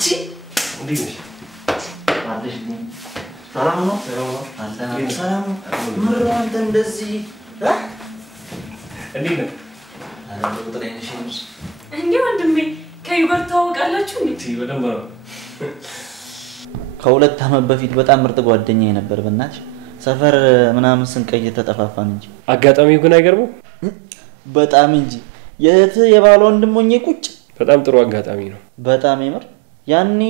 አንቺ እንዴት ነሽ? አለሽ ግን ሰላም ነው? ሰላም ነው። ምነው አንተ እንደዚህ እንዴት ነህ? አረ ቁጥር አይነሽ እንዴ ወንድሜ ከዩ ጋር ታወቃላችሁ እንዴ? በደንብ ነው። ከሁለት አመት በፊት በጣም ምርጥ ጓደኛዬ ነበር በእናትሽ ሰፈር ምናምን ስንቀይ ተጠፋፋን እንጂ አጋጣሚው ግን አይገርምም? በጣም እንጂ የት የባለ ወንድሞኜ ቁጭ በጣም ጥሩ አጋጣሚ ነው። በጣም ይመር ያኔ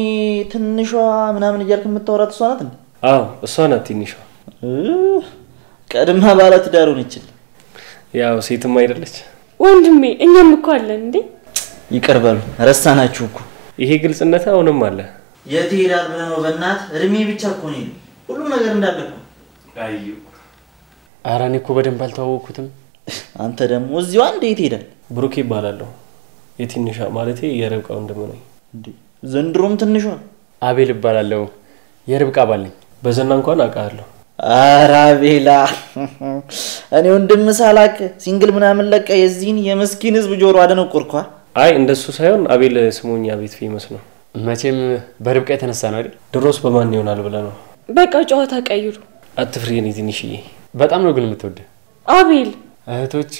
ትንሿ ምናምን እያልክ የምታወራት እሷ ናት እንዴ? አዎ እሷ ናት ትንሿ። ቀድማ ባለ ትዳር ሆነች። ያው ሴትም አይደለች ወንድሜ እኛም እኮ አለን እንዴ? ይቀርባሉ ረሳናችሁ እኮ። ይሄ ግልጽነት አሁንም አለ። የት ይላል ብለው በእናት እድሜ ብቻ እኮ ነው ሁሉም ነገር እንዳለኩ። አዩ አራኔ እኮ በደንብ አልተዋወኩትም። አንተ ደግሞ እዚሁ አንዴ የት ሄዳል? ብሩክ ይባላል። የትንሿ ማለቴ የርብቃ ወንድም ነኝ። እንዴ ዘንድሮም ትንሿ አቤል ይባላል። የርብቃ ባል ነኝ። በዘና እንኳን አውቃለሁ። አራቤላ እኔ ወንድም ሳላቅ ሲንግል ምናምን ለቀ የዚህን የመስኪን ህዝብ ጆሮ አደነቆርኳ። አይ እንደሱ ሳይሆን አቤል ስሙኛ ቤት ፌመስ ነው። መቼም በርብቃ የተነሳ ነው አይደል? ድሮስ በማን ይሆናል ብለ ነው። በቃ ጨዋታ ቀይሩ። አትፍሪ የኔ ትንሽዬ። በጣም ነው ግን የምትወደ አቤል። እህቶች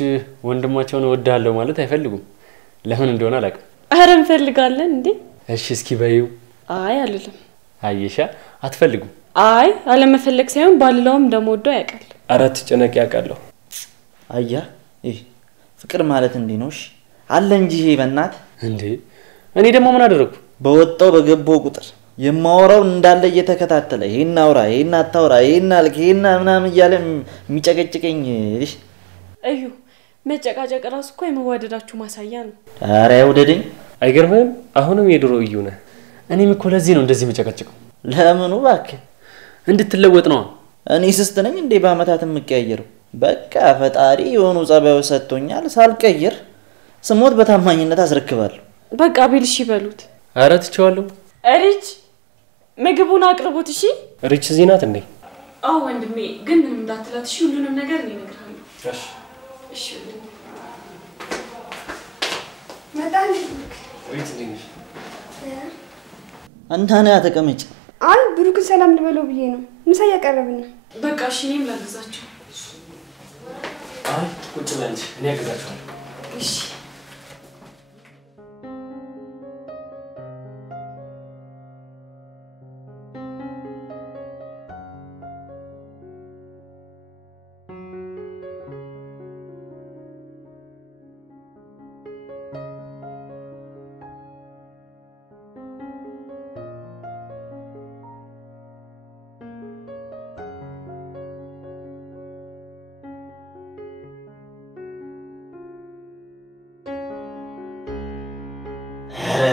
ወንድማቸውን እወድሃለሁ ማለት አይፈልጉም። ለምን እንደሆነ አላውቅም። አረ እንፈልጋለን እንዴ? እሺ እስኪ በይው። አይ አልልም። አየሻ አትፈልጉም። አይ አለመፈለግ ሳይሆን ባልለውም እንደምወደው ያውቃል። አራት ጨነቅ ያውቃለሁ። አያ ፍቅር ማለት እንዴ ነው? እሺ አለ እንጂ ይሄ በእናት እንዴ እኔ ደግሞ ምን አደረኩ? በወጣው በገባው ቁጥር የማወራው እንዳለ እየተከታተለ ይሄን አውራ ይሄን አታውራ ይሄን አልክ ይሄን ምናምን እያለ የሚጨቀጭቀኝ እሺ እዩ መጨቃጨቅ ራሱ እኮ የመዋደዳችሁ ማሳያ ነው። አረ ያውደደኝ አይገርምህም? አሁንም የድሮ እዩ ነህ። እኔም እኮ ለዚህ ነው እንደዚህ መጨቃጨቀው። ለምኑ እባክህ? እንድትለወጥ ነው። እኔ ስስት ነኝ እንዴ በአመታት የምቀያየረው? በቃ ፈጣሪ የሆኑ ጸባዩ ሰጥቶኛል ሳልቀይር ስሞት በታማኝነት አስረክባለሁ። በቃ አቤልሽ ይበሉት። አረ ትቼዋለሁ። ሪች ምግቡን አቅርቡት። እሺ ሪች እዚህ ናት እንዴ? አዎ ወንድሜ ግን ምንም እንዳትላት እሺ። ሁሉንም ነገር እኔ እነግርሃለሁ። እሺ እሺ መጣን ወይት ልኝሽ አንተ ነህ ተቀመጭ። አይ ብሩክን ሰላም ልበለው ብዬ ነው። ምሳ ያቀርብና በቃ እሺ እኔም ላግዛቸው። አይ ቁጭ በል እንጂ እኔ አግዛቸዋለሁ። እሺ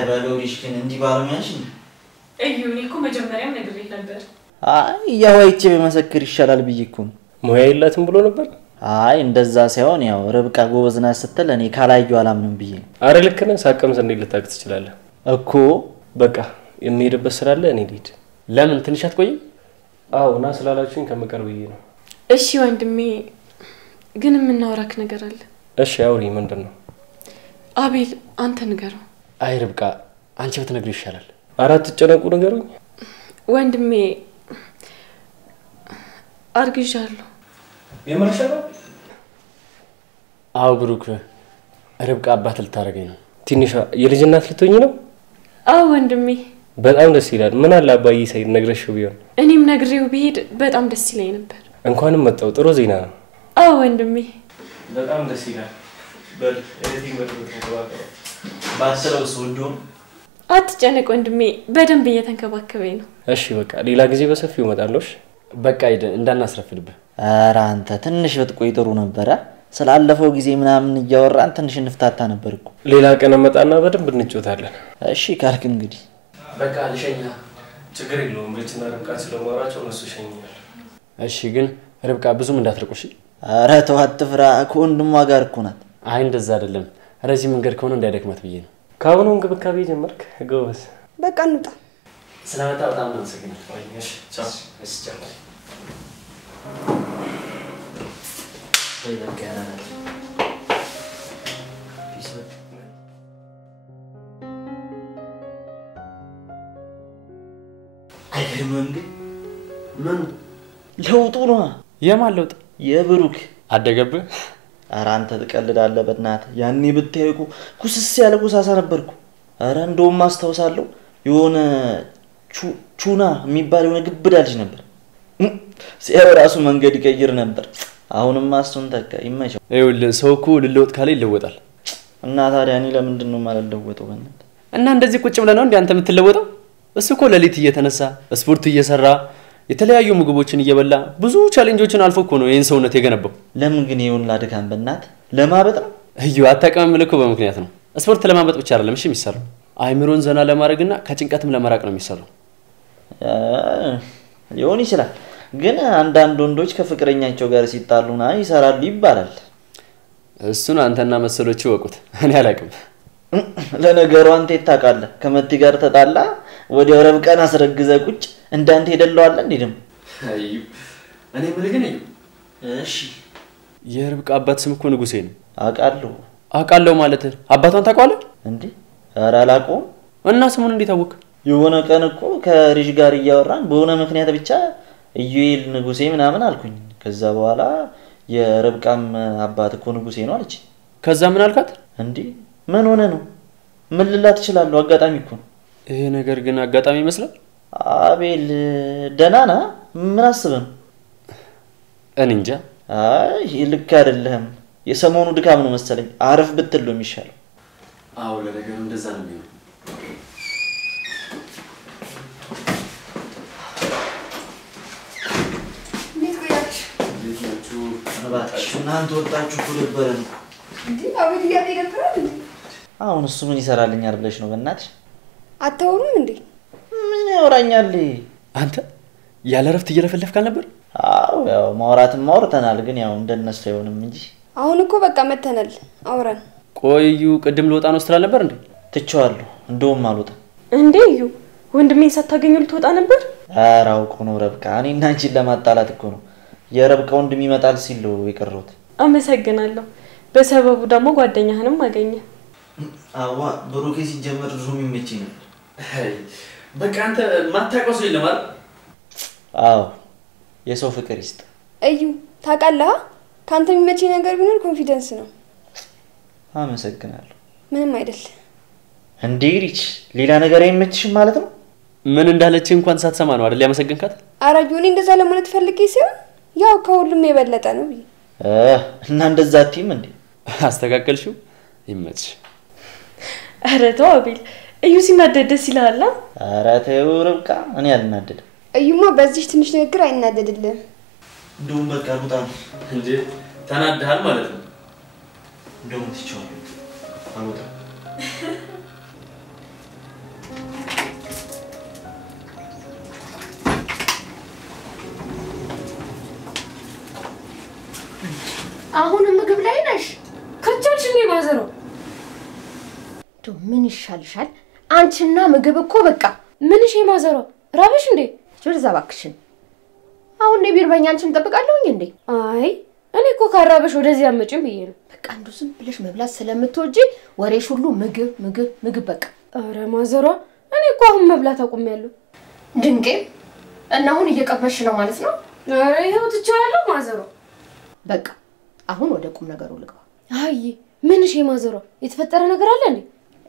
በሎሪሽ ግን እንዲህ ባለሙያሽ ነው? እዩ እኔ እኮ መጀመሪያም ነግሬህ ነበር። አይ ያወይቼ በመሰክር ይሻላል ብዬ እኮ ነው። ሙያ የላትም ብሎ ነበር? አይ እንደዛ ሳይሆን ያው ርብቃ ጎበዝ ናት ስትል እኔ ካላዩ አላምንም ብዬ ነው። አረ ልክ ነህ። ሳቀምስ እንዴ ልታውቅ ትችላለህ እኮ። በቃ የሚሄድበት ስራ አለ እኔ ልሂድ። ለምን ትንሽ አትቆይም? አዎ ና ስላላችሁኝ ከመቀር ብዬ ነው። እሺ ወንድሜ ግን የምናወራክ ነገር አለ። እሺ አውሪ። ምንድነው? አቤል አንተ ንገረው። አይ ርብቃ አንቺ ብትነግሪው ይሻላል። አራት ጨነቁ ንገሩኝ። ወንድሜ አርግዣለሁ። የምርሽ ነው? አው ብሩክ ርብቃ አባት ልታረገኝ ነው። ትንሿ የልጅ እናት ልትሆኚ ነው? አው ወንድሜ በጣም ደስ ይላል። ምን አለ አባዬ ሳይድ ነግረሽው ቢሆን። እኔም ነግሬው ቢሄድ በጣም ደስ ይለኝ ነበር። እንኳንም መጣው። ጥሩ ዜና ነው። አው ወንድሜ በጣም ደስ ይላል። በል እዚህ መጥቶ ተባቀረ ባሰለው ወንዶም አትጨነቅ ወንድሜ በደንብ እየተንከባከበኝ ነው። እሺ በቃ ሌላ ጊዜ በሰፊው እመጣለሁ። በቃ ሄደ እንዳናስረፍድብህ። ኧረ አንተ ትንሽ ብትቆይ ጥሩ ነበረ። ስላለፈው ጊዜ ምናምን እያወራን ትንሽ እንፍታታ ነበርኩ። ሌላ ቀን መጣና በደንብ እንጫወታለን። እሺ ካልክ እንግዲህ በቃ ልሸኛ። ችግር የለውም። ቤትና ርብቃ ስለማወራቸው እነሱ ሸኝኛል። እሺ ግን ርብቃ ብዙም እንዳትርቁሽ። ኧረ ተው አትፍራ። ከወንድሟ ጋር እኮ ናት። አይ እንደዛ አይደለም። ረጅም መንገድ ከሆነ እንዳይደክማት ብዬ ነው። ካሁኑ እንክብካቤ ጀመርክ? ጎበዝ። በቃ እንውጣ። ስለመጣ በጣም ነው አመሰግናለሁ። እሺ ቻው። እሺ ቻው። በቃ ያራናል። ፒስ አይገርምም ግን ምን ለውጡ ነው የማን ለውጥ የብሩክ አደገብህ ኧረ አንተ ትቀልዳለህ በእናትህ ያኔ ብታይኩ ኩስስ ያለ ኩሳሳ ነበርኩ ኧረ እንደውም አስታውሳለሁ የሆነ ቹና የሚባል የሆነ ግብዳ ልጅ ነበር ሲያው ራሱ መንገድ ይቀይር ነበር አሁንማ እሱን ተካ ይመቸው ይኸውልህ ሰው እኮ ልለወጥ ካለ ይለወጣል እና ታዲያ እኔ ለምንድን ነው የማልለወጠው በእናትህ እና እንደዚህ ቁጭ ብለህ ነው እንዴ አንተ የምትለወጠው እሱ እኮ ለሊት እየተነሳ ስፖርት እየሰራ የተለያዩ ምግቦችን እየበላ ብዙ ቻሌንጆችን አልፎ እኮ ነው ይሄን ሰውነት የገነባው ለምን ግን ይሁን ላድካም በእናትህ ለማበጥ ነው እዩ አታቀመም ልኮ በምክንያት ነው ስፖርት ለማበጥ ብቻ አይደለም እሺ የሚሰራው አይምሮን ዘና ለማድረግና ከጭንቀትም ለመራቅ ነው የሚሰራው ሊሆን ይችላል ግን አንዳንድ ወንዶች ከፍቅረኛቸው ጋር ሲጣሉና ይሰራሉ ይባላል እሱን አንተና መሰሎቹ ወቁት እኔ አላቅም ለነገሩ አንተ ታውቃለህ ከመቲ ጋር ተጣላ ወዲያው ረብቃን አስረግዘ ቁጭ እንዳንተ ሄደለዋል እንዴ ደም አዩ እኔ ምን ግን እዩ እሺ የርብቃ አባት ስም እኮ ንጉሴ ነው አውቃለሁ ማለት አባቷን ታውቃለህ እንዴ ኧረ አላውቀውም እና ስሙን እንዴት አወቅ የሆነ ቀን እኮ ከሪጅ ጋር እያወራን በሆነ ምክንያት ብቻ ኢዩኤል ንጉሴ ምናምን አልኩኝ ከዛ በኋላ የርብቃም አባት እኮ ንጉሴ ነው አለች ከዛ ምን አልካት እንዴ ምን ሆነ ነው ምን ልላት እችላለሁ አጋጣሚ እኮ ይሄ ነገር ግን አጋጣሚ ይመስላል አቤል ደናና ምን አስበን እኔ እንጃ አይ ልክ አይደለም የሰሞኑ ድካም ነው መሰለኝ አረፍ ብትል ነው የሚሻለው አዎ ለነገሩ እንደዛ ነው የሚሆነው እናንተ ወጣችሁ ኩልበረን እንዴ አቤት ይያደርጋል አሁን እሱ ምን ይሰራልኛል ብለሽ ነው በእናትሽ አታወሩም እንዴ ምን ያወራኛል አንተ ያለ ረፍት እየለፈለፍካል ነበር አዎ ያው ማውራትም ማውርተናል ግን ያው እንደነሱ አይሆንም እንጂ አሁን እኮ በቃ መተናል አውራን ቆዩ ቅድም ልወጣ ነው ስትላ ነበር እንዴ ትቻለሁ እንደውም አልወጣም እንዴ እዩ ወንድሜን ሳታገኙ ልትወጣ ነበር ኧረ አውቆ ነው ረብቃ እኔና አንቺን ለማጣላት እኮ ነው የረብቃ ወንድም ይመጣል ሲል ነው የቀረሁት አመሰግናለሁ በሰበቡ ደግሞ ጓደኛህንም አገኘ አዋ ብሩኬ ሲጀመር ዙም ይመችኝ ነበር በቃ አንተ ማታቆስ የለም አይደል አዎ የሰው ፍቅር ይስጥ እዩ ታውቃለህ ካንተ የሚመችኝ ነገር ቢኖር ኮንፊደንስ ነው አመሰግናለሁ ምንም አይደል እንዴ ሪች ሌላ ነገር አይመችሽም ማለት ነው ምን እንዳለች እንኳን ሳትሰማ ነው አይደል ያመሰግንካት አራጁኒ እንደዛ ለማለት ፈልጌ ሲሆን ያው ከሁሉም የበለጠ ነው እና እንደዛ አትይም እንዴ አስተካከልሽው ይመችሽ ኧረ ተው አቤል እዩ ሲናደድ ደስ ይላል ኧረ ተው ረብቃ እኔ አልናደድም እዩማ በዚህ ትንሽ ንግግር አይናደድልህም እንደውም በቃ ሩጣን እንዴ ተናደሃል ማለት ነው እንደውም ትቻለሁ አልወጣም አሁን ምግብ ላይ ነሽ ከቻልሽ ነው ማዘሮ ምን ይሻልሻል አንቺና ምግብ እኮ በቃ ምንሽ ማዘሮ ራበሽ እንዴ ጆር ዘባክሽን አሁን ቢርበኛ አንቺን ተጠብቃለሁኝ እንዴ አይ እኔ እኮ ካራበሽ ወደዚህ አመጪም ብዬ ነው በቃ አንዱ ዝም ብለሽ መብላት ስለምትወጂ ወሬሽ ሁሉ ምግብ በቃ ኧረ ማዘሮ እኔ እኮ አሁን መብላት አቁሜያለሁ ድንቄ እና አሁን እየቀበሽ ነው ማለት ነው ኧረ ይሄው ትቻለሁ ማዘሮ በቃ አሁን ወደ ቁም ነገሩ ልግባ አይ ምንሽ ማዘሮ የተፈጠረ ነገር አለ እንዴ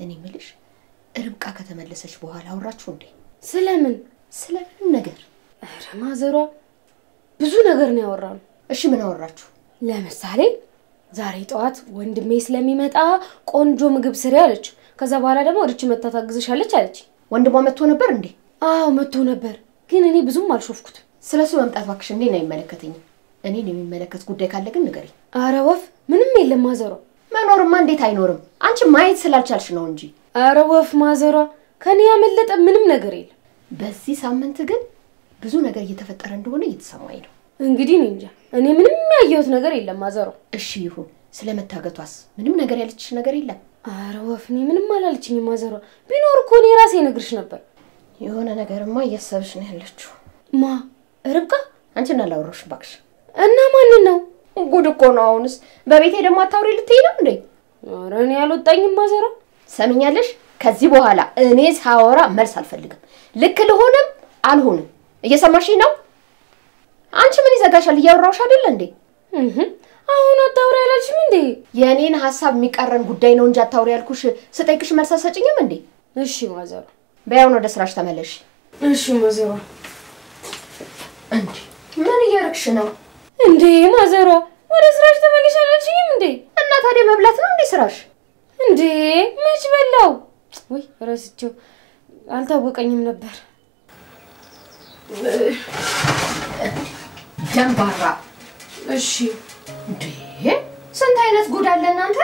እኔ ምልሽ ርብቃ ከተመለሰች በኋላ አወራችሁ እንዴ ስለምን ነገር ኧረ ማዘሮ ብዙ ነገር ነው ያወራነው እሺ ምን አወራችሁ ለምሳሌ ዛሬ ጠዋት ወንድሜ ስለሚመጣ ቆንጆ ምግብ ስሪ አለች ከዛ በኋላ ደግሞ ወርጭ መታ ታግዝሻለች አለች ወንድሟ መጥቶ ነበር እንዴ አዎ መጥቶ ነበር ግን እኔ ብዙም አልሾፍኩትም ስለሱ መምጣት ባክሽ እንዴ ነው የሚመለከተኝ እኔን የሚመለከት ጉዳይ ካለ ግን ንገሪ ኧረ ወፍ ምንም የለም ማዘሮ መኖርማ እንዴት አይኖርም አንቺ ማየት ስላልቻልሽ ነው እንጂ ኧረ ወፍ ማዘሮ ከኔ ያመለጠ ምንም ነገር የለም በዚህ ሳምንት ግን ብዙ ነገር እየተፈጠረ እንደሆነ እየተሰማኝ ነው እንግዲህ እንጃ እኔ ምንም ያየሁት ነገር የለም ማዘሮ እሺ ይሁን ስለመታገቷስ ምንም ነገር ያለችሽ ነገር የለም ኧረ ወፍ እኔ ምንም አላለችኝም ማዘሮ ቢኖር እኮ እኔ ራሴ ነግርሽ ነበር የሆነ ነገርማ እያሰብሽ ነው ያለችው ማ ርብቃ አንቺና ላውራሽ ባክሽ እና ማን ነው ጉድ እኮ ነው አሁንስ በቤቴ ደግሞ አታውሪ ልትይ ነው እንዴ ኧረ እኔ አልወጣኝም ማዘሮ ሰምኛለሽ ከዚህ በኋላ እኔ ሳወራ መልስ አልፈልግም ልክ ልሆንም አልሆንም። እየሰማሽኝ ነው? አንቺ ምን ይዘጋሻል? እያወራሁሽ አይደል እንዴ? አሁን አታውሪ ያላልሽም እንዴ? የኔን ሐሳብ የሚቀረን ጉዳይ ነው እንጂ አታውሪ ያልኩሽ። ስጠይቅሽ መልስ አትሰጪኝም እንዴ? እሺ ማዘሯ። በያው ወደ ስራሽ ተመለሽ። እሺ ማዘሯ። እንዴ ምን እያረግሽ ነው እንዴ ማዘሯ? ወደ ስራሽ ተመለሽ አላልሽኝም እንዴ? እና ታዲያ መብላት ነው እንዴ ስራሽ? እንዴ መች በላው? ወይ ረስቼው አልታወቀኝም ነበር። ደንባራ። እሺ እንዴ ስንት አይነት ጉድ አለ እናንተ?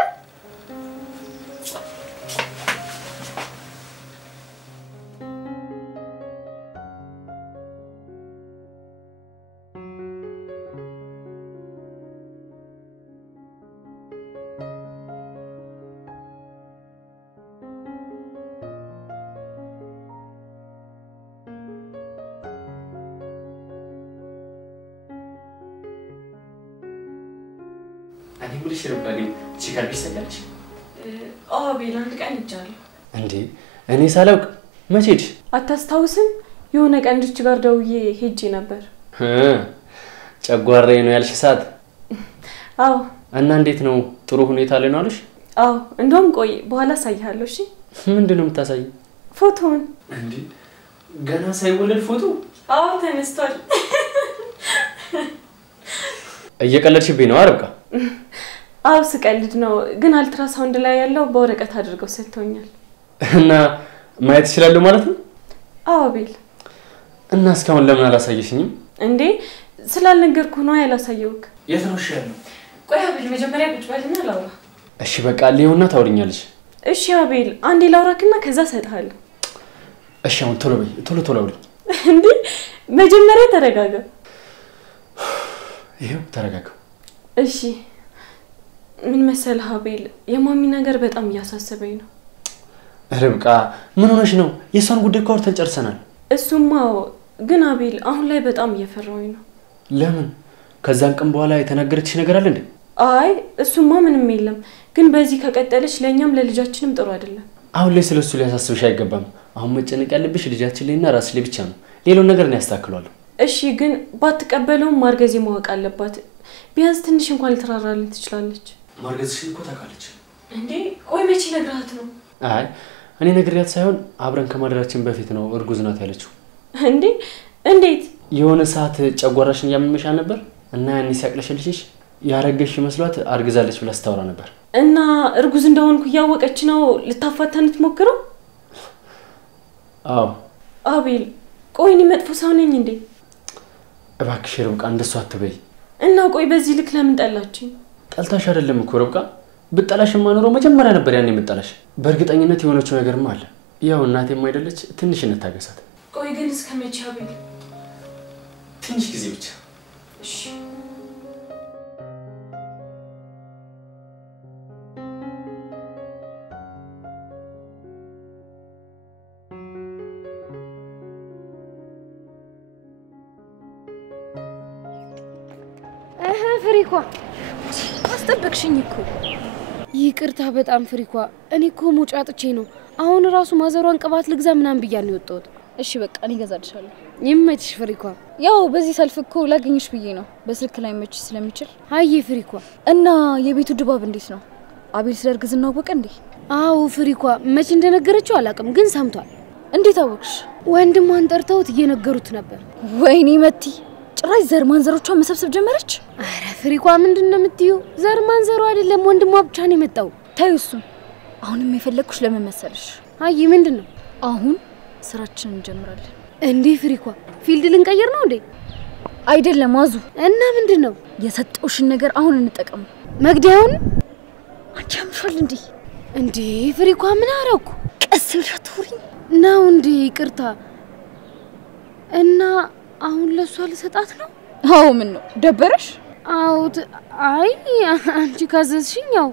እኔ ብልሽ ረባግኝ ሲጋር ቢሰጋልሽ ቤል አንድ ቀን ይቻላል እንዴ? እኔ ሳላውቅ መቼ ሄድሽ? አታስታውስም? የሆነ ቀን ልጅ ጋር ደውዬ ሄጄ ነበር። ጨጓራዬ ነው ያልሽ ሰዓት? አዎ። እና እንዴት ነው? ጥሩ ሁኔታ ላይ ነው አለሽ? አዎ። እንደውም ቆይ በኋላ አሳይሃለሁ። እሺ። ምንድን ነው የምታሳይ? ፎቶውን። እንዴ ገና ሳይወለድ ፎቶ? አዎ ተነስቷል። እየቀለድሽብኝ ነው አረብቃ? አዎ ስቀልድ ነው፣ ግን አልትራሳውንድ ላይ ያለው በወረቀት አድርገው ሰጥቶኛል። እና ማየት ይችላል ማለት ነው? አዎ ቤል። እና እስካሁን ለምን አላሳየሽኝም? እንዴ ስላልነገርኩ ነው ያላሳየውክ። የት ነው ያለው? ቆይ አቤል መጀመሪያ ቁጭ በልና ላውራ። እሺ በቃ ሊሆንና ታውሪኛለሽ። እሺ አቤል አንዴ ላውራክና ከዛ ሰጥሃለሁ። እሺ አሁን ቶሎ በይ፣ ቶሎ አውሪ። እንዴ መጀመሪያ ተረጋጋ። ይሄው ተረጋጋው። እሺ ምን መሰለህ አቤል፣ የማሚ ነገር በጣም እያሳሰበኝ ነው። ርብቃ ምን ሆነሽ ነው? የሷን ጉዳይ ካወርተን ጨርሰናል። እሱማ ግን አቤል አሁን ላይ በጣም እየፈራሁኝ ነው። ለምን? ከዛን ቀን በኋላ የተናገረችሽ ነገር አለ እንዴ? አይ እሱማ ምንም የለም፣ ግን በዚህ ከቀጠለች ለኛም ለልጃችንም ጥሩ አይደለም። አሁን ላይ ስለሱ ሊያሳስብሽ አይገባም። አሁን መጨነቅ ያለብሽ ልጃችን ላይና ራስሽ ላይ ብቻ ነው። ሌላውን ነገር ነው ያስተካክሏል። እሺ ግን ባትቀበለውም ማርገዜ ማወቅ አለባት። ቢያንስ ትንሽ እንኳን ልትራራልን ትችላለች። ማርገዝሽን እኮ ታውቃለች እንዴ? ቆይ መቼ ነግራት ነው? አይ እኔ ነግሬያት ሳይሆን አብረን ከማድራችን በፊት ነው እርጉዝ ናት ያለችው። እንዴ እንዴት? የሆነ ሰዓት ጨጓራሽን ያመመሽ ነበር እና ያኔ ሲያቅለሽልሽሽ ያረገሽ መስሏት አርግዛለች ብላ ስታወራ ነበር። እና እርጉዝ እንደሆንኩ ያወቀች ነው ልታፋታን ትሞክረው? አዎ። አቤል ቆይ እኔ መጥፎ ሰው ነኝ እንዴ? እባክሽ ርብቃ እንደሱ አትበይ። እና ቆይ በዚህ ልክ ለምን ጠላችኝ? ጠልታሽ አይደለም እኮ ርብቃ። ብጠላሽማ ኖሮ መጀመሪያ ነበር ያኔ የምጠላሽ። በእርግጠኝነት የሆነችው ነገርም አለ። ያው እናቴም አይደለች፣ ትንሽ እንታገሳት። ቆይ ግን እስከመቼ አቤል? ትንሽ ጊዜ ብቻ። እሺ ፍሪኳ አስጠበቅሽኝ እኮ። ይቅርታ በጣም ፍሪኳ። እኔ እኮ ሙጫ አጥቼ ነው። አሁን ራሱ ማዘሯን ቅባት ልግዛ ምናምን ብያለሁ የወጣሁት። እሺ በቃ እኔ እገዛልሻለሁ። ይመችሽ ፍሪኳ። ያው በዚህ ሰልፍ እኮ ላገኝሽ ብዬ ነው፣ በስልክ ላይ መች ስለሚችል። አይ ፍሪኳ። እና የቤቱ ድባብ እንዴት ነው? አቤል ስለ እርግዝናው አወቀ እንዴ? አዎ ፍሪኳ፣ መች እንደነገረችው አላውቅም፣ ግን ሰምቷል። እንዴት አወቅሽ? ወንድሟን ጠርተውት እየነገሩት ነበር። ወይኔ መቲ፣ ጭራሽ ዘር ማንዘሮቿን መሰብሰብ ጀመረች። አረ ፍሪኳ ምንድነው የምትይው? ዘር ማንዘሩ አይደለም ወንድሟ ብቻ ነው የመጣው። ታዩ እሱን። አሁንም የፈለግኩሽ ለምን መሰለሽ? አይ ምንድነው? አሁን ስራችንን እንጀምራለን። እንዴ ፍሪኳ፣ ፊልድ ልንቀይር ነው እንዴ? አይደለም አዙ። እና ምንድነው? የሰጠውሽን ነገር አሁን እንጠቀም። መግደያውን አንቺ አምሻል እንዴ? እንዴ ፍሪኳ ምን አረኩ? ቀስ ብለሽ አትወሪኝ ነው እንዴ? ይቅርታ። እና አሁን ለሷ ልሰጣት ነው? አዎ ምን ነው ደበረሽ? አዎ አይ አንቺ ካዘዝሽኝ ያው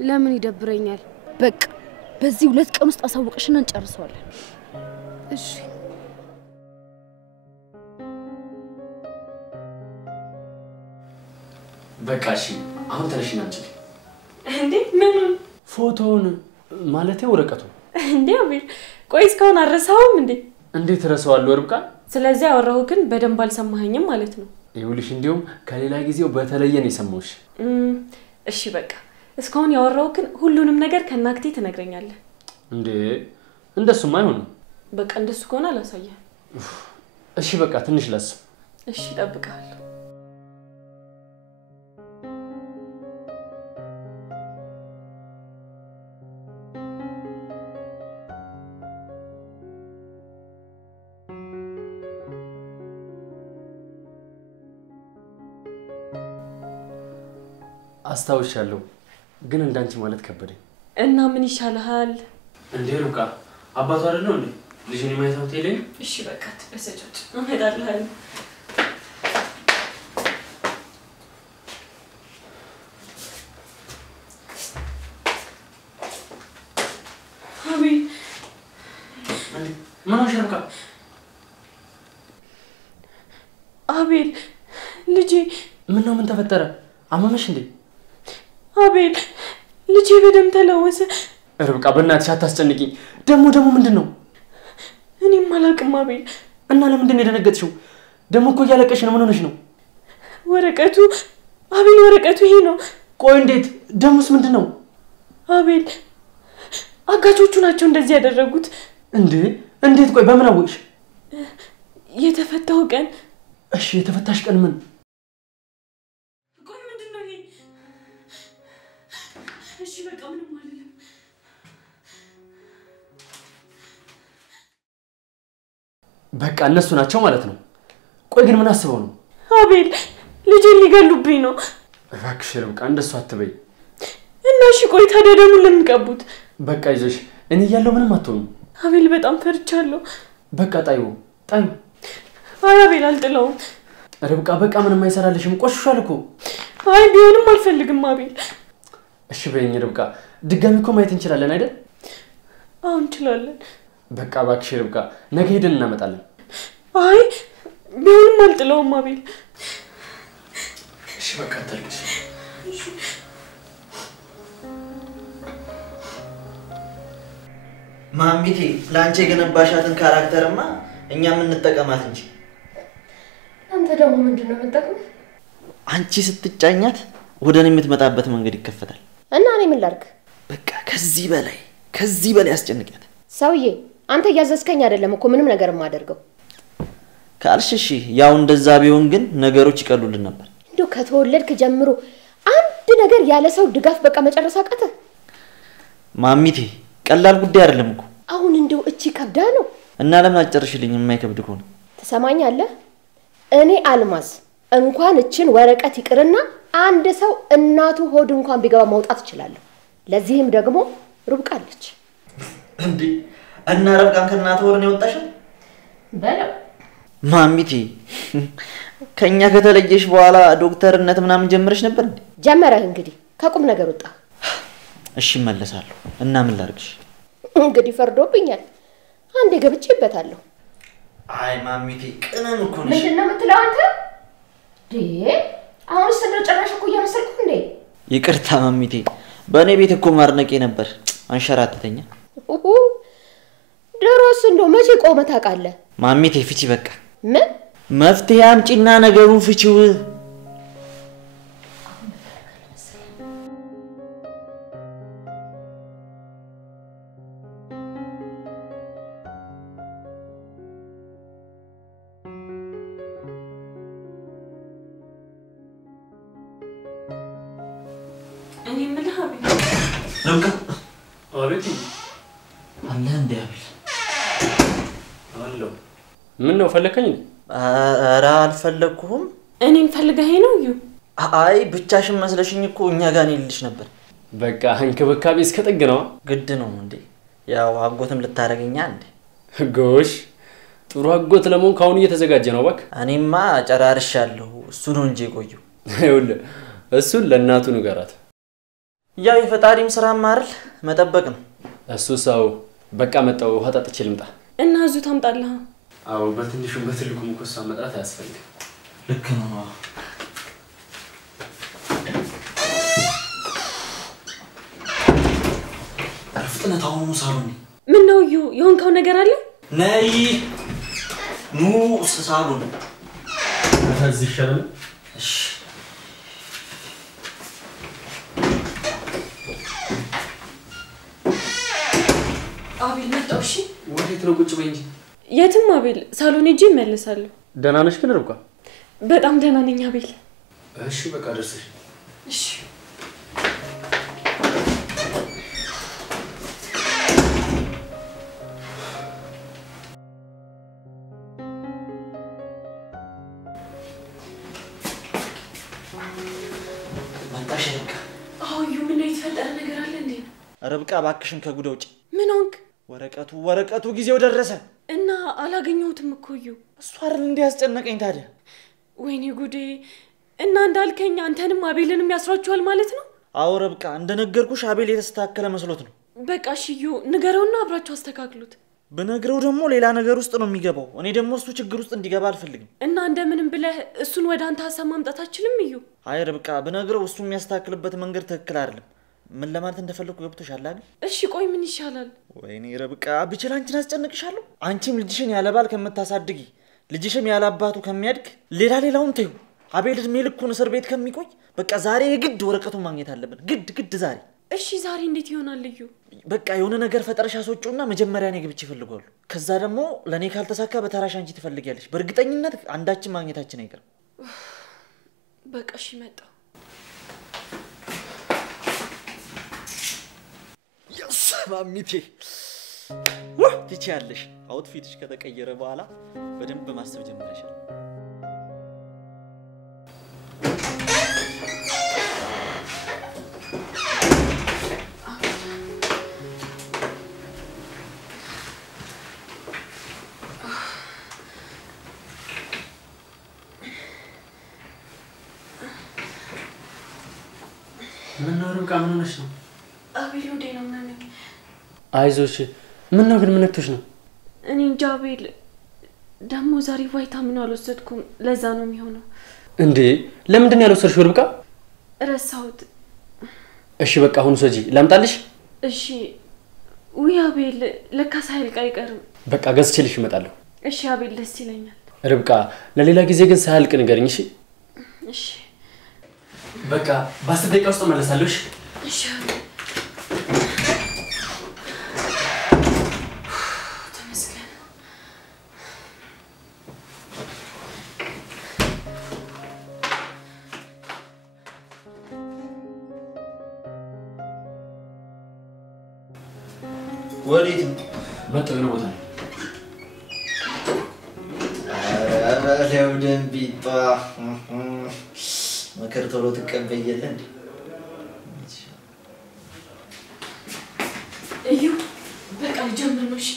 ለምን ይደብረኛል? በቃ በዚህ 2 ቀን ውስጥ አሳውቅሽና እንጨርሰዋለን። እሺ በቃ እሺ። አሁን ተነሽና አንቺ እንዴ ምን ፎቶውን ማለት ወረቀቱ እንዴ አቤል፣ ቆይ እስካሁን አረሳውም እንዴ? እንዴት ረሳዋለሁ ርብቃ? ስለዚህ ያወራሁ ግን በደንብ አልሰማኸኝም ማለት ነው። ይኸውልሽ እንዲሁም ከሌላ ጊዜው በተለየ ነው የሰማሁሽ። እሺ በቃ እስካሁን ያወራሁ ግን ሁሉንም ነገር ከናክቴ ትነግረኛለህ እንዴ? እንደሱም አይሆንም። በቃ እንደሱ ከሆነ አላሳየህ። እሺ በቃ ትንሽ ላስብ። እሺ እጠብቅሃለሁ። አስታውሻለሁ ግን እንዳንቺ ማለት ከበደኝ። እና ምን ይሻልሃል? እንዴ ሩቃ አባቱ አይደለው እንዴ? ልጅን የማይታው ተይለኝ። እሺ በቃ ተበሰጨጭ አመጣልሃለሁ። አቤል ምን ሆነሽ ሩቃ? አቤል ልጄ ምን ነው? ምን ተፈጠረ? አመመሽ እንዴ? አቤል ልጄ በደም ተለወሰ። ርብቃ በእናትሽ አታስጨንቂኝ። ደግሞ ምንድነው? እኔም አላውቅም አቤል። እና ለምንድን ነው የደነገጥሽው? ደግሞ እኮ እያለቀሽ ነው። ምን ሆነሽ ነው? ወረቀቱ አቤል፣ ወረቀቱ ይሄ ነው። ቆይ እንዴት? ደሙስ ምንድነው? አቤል አጋቾቹ ናቸው እንደዚህ ያደረጉት። እንዴ እንዴት? ቆይ በምን አወቅሽ? የተፈታው ቀን። እሺ የተፈታሽ ቀን ምን? እሺ በቃ ምንም አይደለም። በቃ እነሱ ናቸው ማለት ነው። ቆይ ግን ምን አስበው ነው? አቤል ልጄን ሊገሉብኝ ነው። እባክሽ ርብቃ እንደሱ አትበይ። እና እሺ ቆይ ታዲያ ደሙን ለምን ቀቡት? በቃ ይዘሽ እኔ እያለሁ ምንም አትሆኑም። አቤል በጣም ፈርቻለሁ። በቃ ጣዩ። አይ አቤል አልጥለውም። ርብቃ በቃ ምንም አይሰራልሽም። ቆሽሿል እኮ። አይ ቢሆንም አልፈልግም አቤል። እሺ በይኝ ርብቃ። ድጋሚ እኮ ማየት እንችላለን አይደል? አዎ እንችላለን። በቃ እባክሽ ርብቃ ነገ ሄደን እናመጣለን። አይ ቢሆንም አልጥለውም አቤል። እሺ በቃ አታልቅሽ። ማሚቴ ላንቺ የገነባሻትን ካራክተርማ እኛም እንጠቀማት እንጂ። አንተ ደግሞ ምንድነው የምትጠቅመው? አንቺ ስትጫኛት ወደ እኔ የምትመጣበት መንገድ ይከፈታል። እና እኔ ምን ላድርግ? በቃ ከዚህ በላይ አስጨንቂያት። ሰውዬ አንተ እያዘዝከኝ አይደለም እኮ ምንም ነገር የማደርገው። ካልሽሽ ያው እንደዛ ቢሆን ግን ነገሮች ይቀሉልን ነበር። እንደው ከተወለድክ ጀምሮ አንድ ነገር ያለ ሰው ድጋፍ በቃ መጨረስ አቃተ። ማሚቴ ቀላል ጉዳይ አይደለም እኮ። አሁን እንደው እቺ ከብዳ ነው። እና ለምን አጨርሽልኝ? የማይከብድ ከሆነ ትሰማኛለህ? እኔ አልማዝ እንኳን እቺን ወረቀት ይቅርና አንድ ሰው እናቱ ሆድ እንኳን ቢገባ ማውጣት ይችላል። ለዚህም ደግሞ ርብቃ አለች። እንዴ እና ርብቃን ከእናቱ ሆድ ነው የወጣሽው? በለው ማሚቴ ከኛ ከተለየሽ በኋላ ዶክተርነት ምናምን ጀምረሽ ነበር እንዴ? ጀመረህ እንግዲህ ከቁም ነገር ወጣ። እሺ እመለሳለሁ። እና ምን ላድርግሽ? እንግዲህ ፈርዶብኛል። አንዴ ገብቼበታለሁ። አይ ማሚቴ ቅንም እኮ ነሽ። ምንድነው የምትለው አንተ? አሁንስ እንደው ጭራሽ እኮ እየመሰልኩ እንዴ? ይቅርታ ማሚቴ፣ በእኔ ቤት እኮ ማርነቄ ነበር። አንሸራተተኛ። ድሮስ እንደው መቼ ቆመህ ታውቃለህ? ማሚቴ ፍቺ በቃ። ምን መፍትሄ አምጪና ነገሩን ፍቺው። እኔ የምልህ አቤል። አቤት አለ እንዴ አቤል? አለው። ምን ነው ፈለከኝ? ኧረ አልፈለኩም። እኔን ፈልገኸኝ ነው እዩ? አይ ብቻሽን መስለሽኝ እኮ እኛ ጋር ልልሽ ነበር። በቃ እንክብካቤ እስከ ጥግ ነው። ግድ ነው እንዴ? ያው አጎትም ልታረገኛ እንዴ? ጎሽ ጥሩ አጎት ለመሆን ካሁን እየተዘጋጀ ነው። እባክህ እኔማ ጨራርሻለሁ። እሱ ነው እንጂ የቆየው። ይኸውልህ እሱን ለእናቱ ንገራት። ያው የፈጣሪም ስራ ማርል መጠበቅ ነው። እሱ ሰው በቃ መጣው። ውሃ ጠጥቼ ልምጣ። እና እዙ ታምጣለህ? አዎ በትንሹም በትልቁም እኮ እሷን መጥራት አያስፈልግም። ልክ ነው። ፍጥነት አሁኑ ሳሎን። ምን ነው እዩ? የሆንከው ነገር አለ? ነይ ኑ ሳሎን እዚህ ይሻላል። እሺ አቤል መጣው። እሺ ወዴት ነው? ቁጭ በይ እንጂ። የትም አቤል፣ ሳሎን ሄጄ እመለሳለሁ። ደህና ነሽ ግን ርብቃ? በጣም ደህና ነኝ አቤል። እሺ በቃ ደርሰሽ። እሺ መጣሽ ርብቃ? አዩ ምን የተፈጠረ ነገር አለ እንዴ? ርብቃ እባክሽን ከጉድ ውጪ። ምን ሆንክ? ወረቀቱ ጊዜው ደረሰ እና አላገኘሁትም እኮ እዩ። እሱ አይደል እንዲህ ያስጨነቀኝ ታዲያ? ወይኔ ጉዴ! እና እንዳልከኝ አንተንም አቤልንም ያስሯችኋል ማለት ነው? አዎ ርብቃ፣ እንደነገርኩሽ አቤል የተስተካከለ መስሎት ነው። በቃ እሺ እዩ፣ ንገረውና አብራችሁ አስተካክሉት። ብነግረው ደግሞ ሌላ ነገር ውስጥ ነው የሚገባው። እኔ ደግሞ እሱ ችግር ውስጥ እንዲገባ አልፈልግም። እና እንደምንም ብለህ እሱን ወደ አንተ ሀሳብ ማምጣት አትችልም እዩ? አይ ርብቃ፣ ብነግረው እሱ የሚያስተካክልበት መንገድ ትክክል አይደለም። ምን ለማለት እንደፈለኩ ገብቶሻል አይደል? እሺ ቆይ ምን ይሻላል? ወይኔ ርብቃ፣ ብችል አንቺን አስጨንቅሻለሁ። አንቺም ልጅሽን ያለ ባል ከምታሳድጊ፣ ልጅሽም ያለ አባቱ ከሚያድግ ሌላውን ተይው። አቤል እድሜ ልኩን እስር ቤት ከሚቆይ በቃ ዛሬ የግድ ወረቀቱን ማግኘት አለብን። ግድ ዛሬ። እሺ ዛሬ እንዴት ይሆናል እዩ? በቃ የሆነ ነገር ፈጠረሽ አስወጪውና መጀመሪያ እኔ ግብቼ ይፈልጋሉ። ከዛ ደግሞ ለኔ ካልተሳካ በተራሽ አንቺ ትፈልጊያለሽ። በእርግጠኝነት አንዳችን ማግኘታችን አይቀርም። በቃ እሺ መጣሁ። ማሚቴ ትችያለሽ። አውትፊትሽ ከተቀየረ በኋላ በደንብ ማሰብ ጀምረሻል። ምን ነው ርብቃ፣ ምን ሆነሽ ነው? አቤል ወዴ ነው ምናምን? አይዞሽ። ምን ነው ግን ምን ነክቶሽ ነው? እኔ እንጃ አቤል፣ ደግሞ ዛሬ ቫይታሚን አልወሰድኩም። ለዛ ነው የሚሆነው። እንዴ ለምንድን ነው ያልወሰድሽው ርብቃ? ረሳሁት። እሺ በቃ አሁን ሰጂ ላምጣልሽ? እሺ። ውይ አቤል፣ ለካ ሳይልቅ አይቀርም። በቃ ገዝቼልሽ እመጣለሁ። እሺ አቤል፣ ደስ ይለኛል። ርብቃ ለሌላ ጊዜ ግን ሳያልቅ ንገሪኝ እሺ? እሺ በቃ በ10 ደቂቃ ውስጥ እመለሳለሁ። እሺ እሺ ተመስገን። ወዴት ነው? መጣሁ ነው ቦታ ነው። አረው ደንቢጣ መከር ቶሎ ትቀበየለ እንዴ? እዩ በቃ ልጀምር ነው። እሺ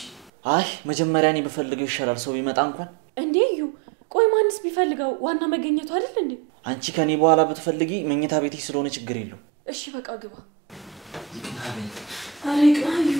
አይ መጀመሪያ እኔ ብፈልገው ይሻላል። ሰው ቢመጣ እንኳን እንዴ እዩ፣ ቆይ ማንስ ቢፈልገው ዋና መገኘቱ አይደል እንዴ? አንቺ ከኔ በኋላ ብትፈልጊ መኝታ ቤትሽ ስለሆነ ችግር የለው። እሺ በቃ ግባ። ይቅናበኝ። አረ ይቅና እዩ።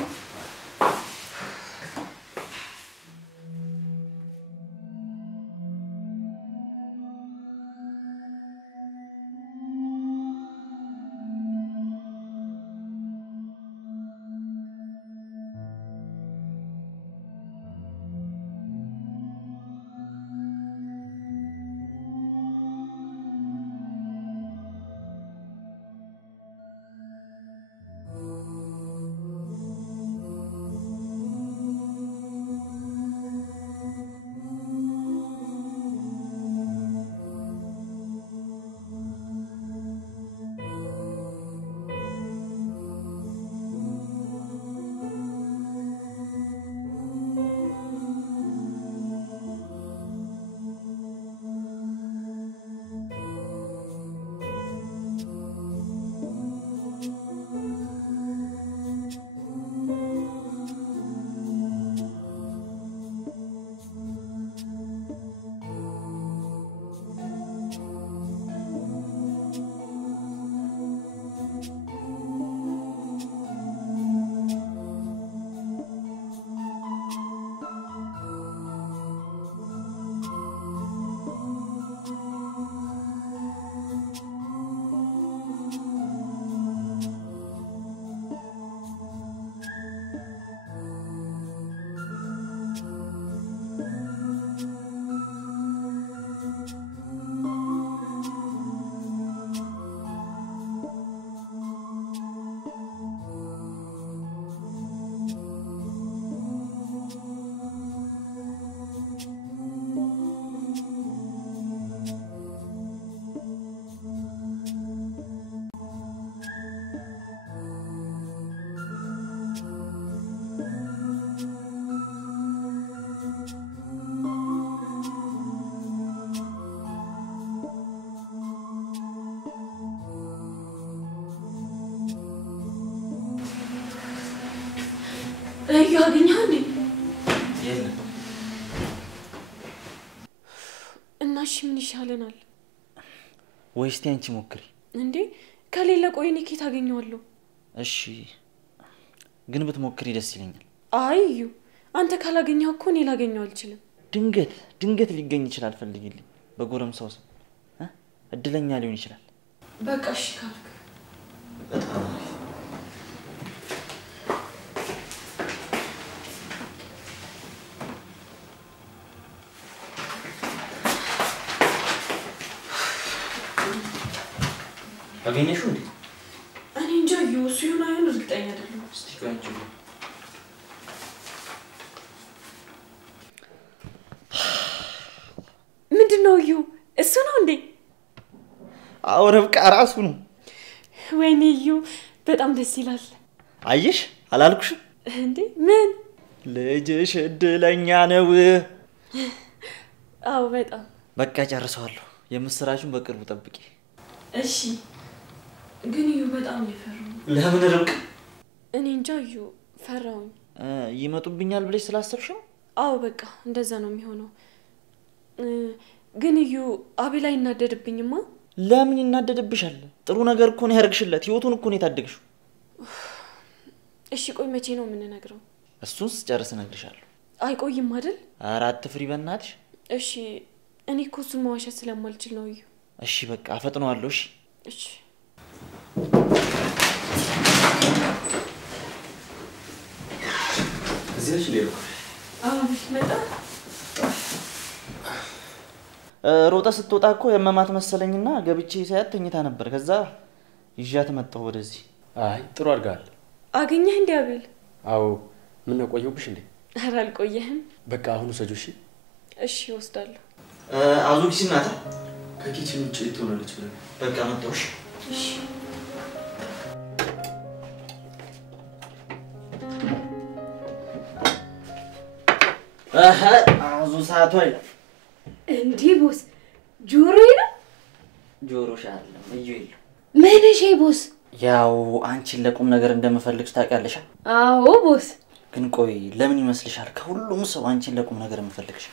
እዩ አገኘህ እንዴ? የለም። እና እሺ ምን ይሻለናል? ወይስ አንቺ ሞክሪ። እንዴ ከሌለ ቆይ እኔ ከየት አገኘዋለሁ? እሺ ግን ብትሞክሪ ደስ ይለኛል። አይ እዩ አንተ ካላገኘው እኮ እኔ ላገኘው አልችልም። ድንገት ሊገኝ ይችላል። ፈልጊልኝ። በጎረምሳው ስም እድለኛ ሊሆን ይችላል። በቃ እሺ ካልክ አገኘሽው እንዴ? እኔ እንጃ እዩ እሱ ይሁን አይሁን እርግጠኛ አይደለሁም። እስቲ ቆንጆ ምንድነው እዩ? እሱ ነው እንዴ? አዎ ርብቃ ራሱ ነው። ወይኔ እዩ በጣም ደስ ይላል። አየሽ አላልኩሽም እንዴ? ምን ልጅሽ እድለኛ ነው። አዎ በጣም በቃ ጨርሰዋለሁ። የምስራቹን በቅርቡ ጠብቂ። እሺ ግን እዩ በጣም ይፈራው። ለምን ርብቃ? እኔ እንጃ እዩ ፈራውኝ። ይመጡብኛል ብለሽ ስላሰብሽ ነው? አዎ በቃ እንደዛ ነው የሚሆነው። ግን እዩ አቤል አይናደድብኝማ? ለምን ይናደድብሻል? ጥሩ ነገር እኮ ነው ያርግሽለት። ህይወቱን እኮ ነው የታደግሽው። እሺ ቆይ መቼ ነው የምንነግረው? እሱን ስጨርስ እነግርሻለሁ። አይቆይም አይደል? አራት ፍሪ በእናትሽ። እሺ እኔ እኮ እሱን መዋሸት ስለማልችል ነው እዩ። እሺ በቃ አፈጥነዋለሁ። እሺ እሺ እዚህሽ ሌላ መጣ። ሮጣ ስትወጣ እኮ የመማት መሰለኝና ገብቼ ሳያት ተኝታ ነበር። ከዛ ይዣት መጣሁ ወደዚህ። አይ ጥሩ አድርጋል። አገኘህ እንዴ አቤል? አዎ ምን ነው ቆየሁብሽ እንዴ? ኧረ አልቆየህም። በቃ አሁን ሰጆሽ። እሺ ወስዳለሁ። አዙኪ ሲናታ ከኪችን ውጭ ትሆናለች ብለን በቃ መጣሁሽ። እሺ አዙ ሰዓቷ አይደል እንዴ? ቦስ ጆሮዬ ነው? ጆሮሽ አይደለም እዩ ይሉ ምን እሺ ቦስ? ያው አንቺን ለቁም ነገር እንደምፈልግሽ ታውቂያለሽ። አዎ ቦስ። ግን ቆይ ለምን ይመስልሻል ከሁሉም ሰው አንቺን ለቁም ነገር የምፈልግሽ?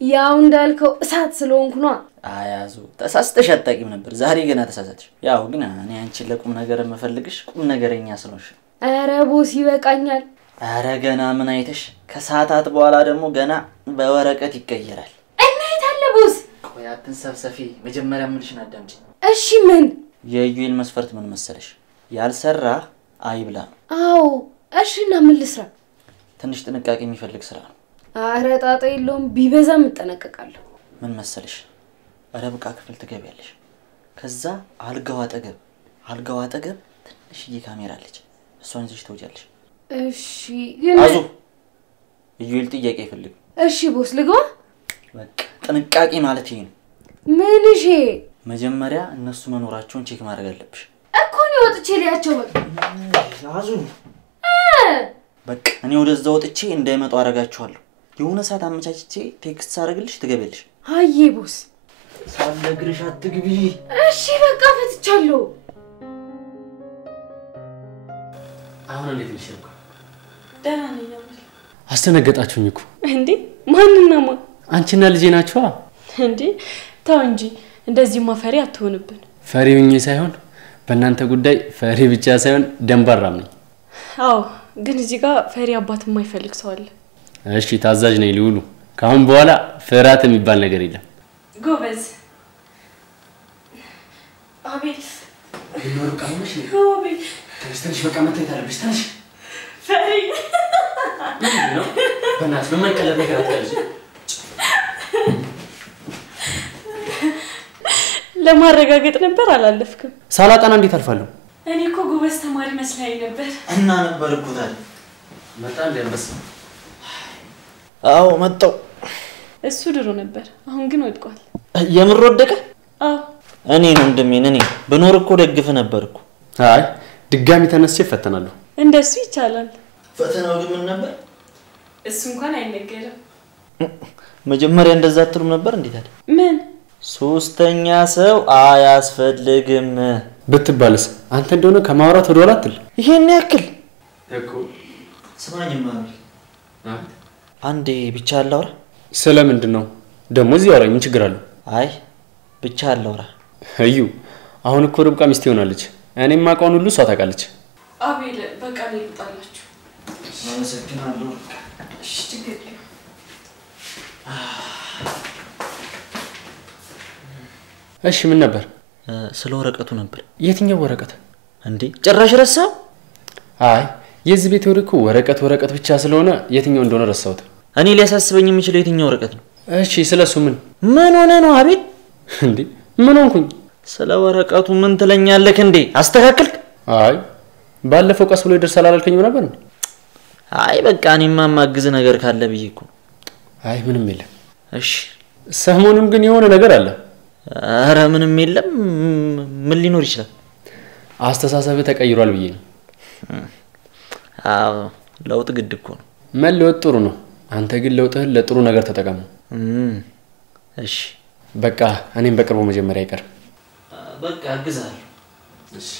ያው እንዳልከው እሳት ስለሆንኩ ነው። አያዙ ተሳስተሽ አታውቂም ነበር። ዛሬ ገና ተሳሳትሽ። ያው ግን እኔ አንቺን ለቁም ነገር የምፈልግሽ ቁም ነገረኛ ስለሆንሽ። ኧረ ቦስ ይበቃኛል። ኧረ ገና ምን አይተሽ? ከሰዓታት በኋላ ደግሞ ገና በወረቀት ይቀየራል። እና የት አለ ቦስ? ቆይ አትንሰብሰፊ። መጀመሪያ ምንሽን አዳምጪ። እሺ ምን? የዩኤል መስፈርት ምን መሰለሽ? ያልሰራ አይብላ ነው። አዎ እሺ እና ምን ልስራ? ትንሽ ጥንቃቄ የሚፈልግ ስራ ነው። ኧረ ጣጣ የለውም። ቢበዛም እጠነቀቃለሁ። ምን መሰለሽ? ርብቃ ክፍል ትገቢያለሽ። ከዛ አልጋው አጠገብ ትንሽዬ ካሜራ አለች። እሷን ይዘሽ ትወጫለሽ። እሺ ግን አዙ ዩኤል ጥያቄ ይፈልግ። እሺ ቦስ ልግባ? በቃ ጥንቃቄ ማለት ይሄ ነው። ምን እሺ? መጀመሪያ እነሱ መኖራቸውን ቼክ ማድረግ አለብሽ እኮ ነው ወጥቼ ሊያቸው በቃ አዙ በቃ እኔ ወደዛ ወጥቼ እንዳይመጡ አረጋቸዋለሁ። የሆነ ሰዓት አመቻችቼ ቴክስት አረግልሽ ትገቢያለሽ። አዬ ቦስ ሳልነግርሽ አትግቢ። እሺ በቃ ፈትቻለሁ። አሁን እንዴት ነሽ? ደህና ነኝ አቤል። አስተነገጣችሁኝ እኮ። እንዴ ማንና ማን? አንቺና ልጄ ናችኋ። እንዴ ተው እንጂ እንደዚህማ ፈሪ አትሆንብን። ፈሪ ሆኜ ሳይሆን በእናንተ ጉዳይ ፈሪ ብቻ ሳይሆን ደንባራም ነኝ። አዎ ግን እዚህ ጋር ፈሪ አባት የማይፈልግ ሰው አለ። እሺ ታዛዥ ነኝ ልውሉ። ካሁን በኋላ ፍርሃት የሚባል ነገር የለም። ጎበዝ አቤል። ይኖር ቃልሽ አቤል ትንሽ በቃ መታየት አለብሽ። ትንሽ ፈሪ ነው በእናትሽ በማይቀለድ ነገር አትቀልጂ። ለማረጋገጥ ነበር አላለፍክም። ሳላጣና እንዴት አልፋለሁ? እኔ እኮ ጎበዝ ተማሪ መስላኝ ነበር። እና ነበር እኮ ታዲያ። መጣ እንደምበስ። አዎ መጣው። እሱ ድሮ ነበር፣ አሁን ግን ወድቋል። የምር ወደቀ? አዎ እኔ ወንድሜን እኔ በኖር እኮ ደግፍ ነበር እኮ። አይ ድጋሚ ተነስቼ ፈተናለሁ። እንደሱ ይቻላል። ፈተናው ግን ምን ነበር? እሱ እንኳን አይነገርም። መጀመሪያ እንደዛ አትሉም ነበር እንዴ ታዲያ? ምን ሶስተኛ ሰው አያስፈልግም ብትባልስ አንተ እንደሆነ ከማውራት ወደ ኋላ አትል። ይሄን ያክል እኮ ስማኝማ አንዴ ብቻ አላውራ። ስለምንድን ነው ደግሞ እዚህ አውራኝ? ምን ችግር አለው? አይ ብቻ አላውራ። እዩ አሁን እኮ ርብቃ ሚስት ሆናለች። እኔም ማውቀውን ሁሉ እሷ ታውቃለች። አቤል በቃ ነው ይጣላችሁ። አመሰግናለሁ። እሺ ችግር የለም። እሺ ምን ነበር? ስለ ወረቀቱ ነበር። የትኛው ወረቀት እንዴ? ጭራሽ ረሳው? አይ የዚህ ቤት ወሬ እኮ ወረቀት ብቻ ስለሆነ የትኛው እንደሆነ ረሳሁት። እኔ ሊያሳስበኝ የሚችለው የትኛው ወረቀት ነው? እሺ ስለሱ ምን ሆነ ነው አቤል? እንዴ ምን ሆንኩኝ? ስለ ወረቀቱ ምን ትለኛለህ እንዴ? አስተካክልክ? አይ ባለፈው ቀስ ብሎ ይደርሳል አላልከኝም ነበር እንዴ? አይ በቃ እኔማ ማግዝ ነገር ካለ ብዬ እኮ። አይ ምንም የለም። እሺ ሰሞኑን ግን የሆነ ነገር አለ። አረ ምንም የለም። ምን ሊኖር ይችላል? አስተሳሰብህ ተቀይሯል ብዬ ነው። አዎ ለውጥ ግድ እኮ ነው። መለወጥ ጥሩ ነው። አንተ ግን ለውጥህን ለጥሩ ነገር ተጠቀሙ። እሺ በቃ እኔም በቅርቡ መጀመሪያ አይቀር። በቃ አግዛለሁ። እሺ